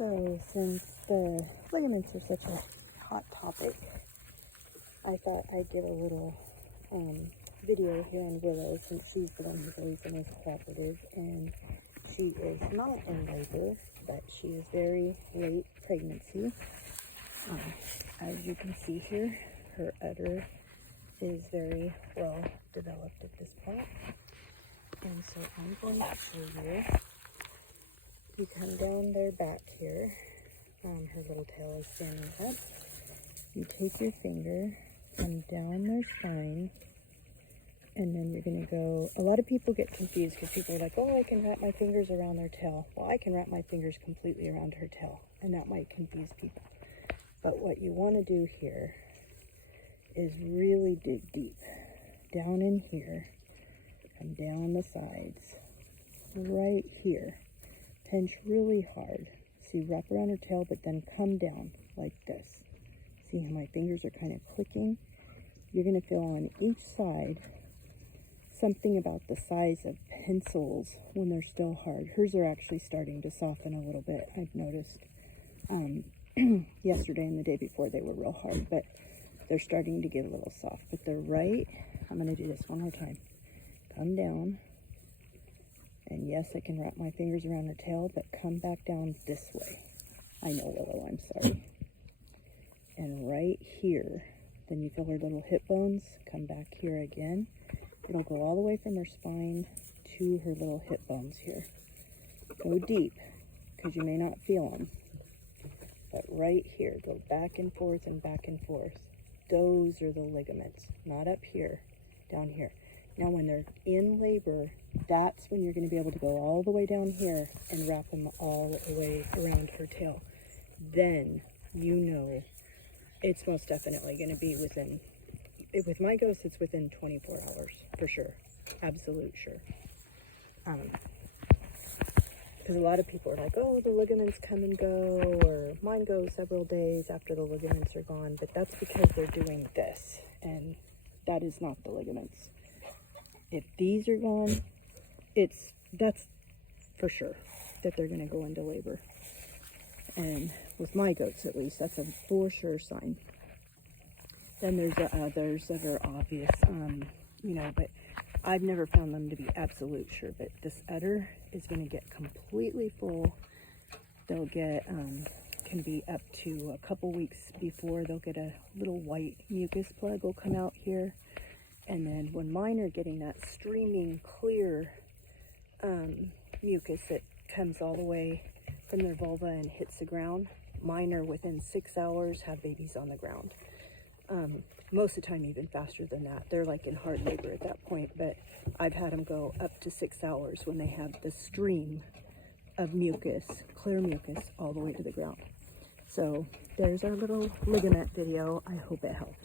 So since the ligaments are such a hot topic, I thought I'd get a little video here on Willow, since she's the one who's always the most cooperative, and she is not in labor, but she is very late pregnancy. As you can see here, her udder is very well developed at this point. And so I'm going to show you. You come down their back here. Her little tail is standing up. You take your finger, come down their spine, and then you're going to go. A lot of people get confused because people are like, oh, I can wrap my fingers around their tail. Well, I can wrap my fingers completely around her tail, and that might confuse people. But what you want to do here is really dig deep down in here, come down the sides, right here. Pinch really hard. See, wrap around her tail, but then come down like this. See how my fingers are kind of clicking? You're going to feel on each side something about the size of pencils when they're still hard. Hers are actually starting to soften a little bit, I've noticed. Yesterday and the day before they were real hard, but they're starting to get a little soft. But they're right. I'm going to do this one more time. Come down. And yes, I can wrap my fingers around her tail, but come back down this way. I know, Willow, I'm sorry. And right here, then you feel her little hip bones. Come back here again. It'll go all the way from her spine to her little hip bones here. Go deep, because you may not feel them. But right here, go back and forth and back and forth. Those are the ligaments, not up here, down here. Now, when they're in labor, that's when you're going to be able to go all the way down here and wrap them all the way around her tail. Then you know it's most definitely going to be within, with my ghost, it's within 24 hours, for sure. Absolute sure. Because a lot of people are like, oh, the ligaments come and go, or mine go several days after the ligaments are gone, but that's because they're doing this, and that is not the ligaments. If these are gone, that's for sure that they're going to go into labor. And with my goats, at least, that's a for sure sign. Then there's the others that are obvious, but I've never found them to be absolute sure. But this udder is going to get completely full. They'll get, can be up to a couple weeks before they'll get a little white mucus plug will come out here. And then when mine are getting that streaming clear mucus that comes all the way from their vulva and hits the ground, mine are within 6 hours have babies on the ground. Most of the time even faster than that. They're like in hard labor at that point, but I've had them go up to 6 hours when they have the stream of mucus, clear mucus, all the way to the ground. So there's our little ligament video. I hope it helps.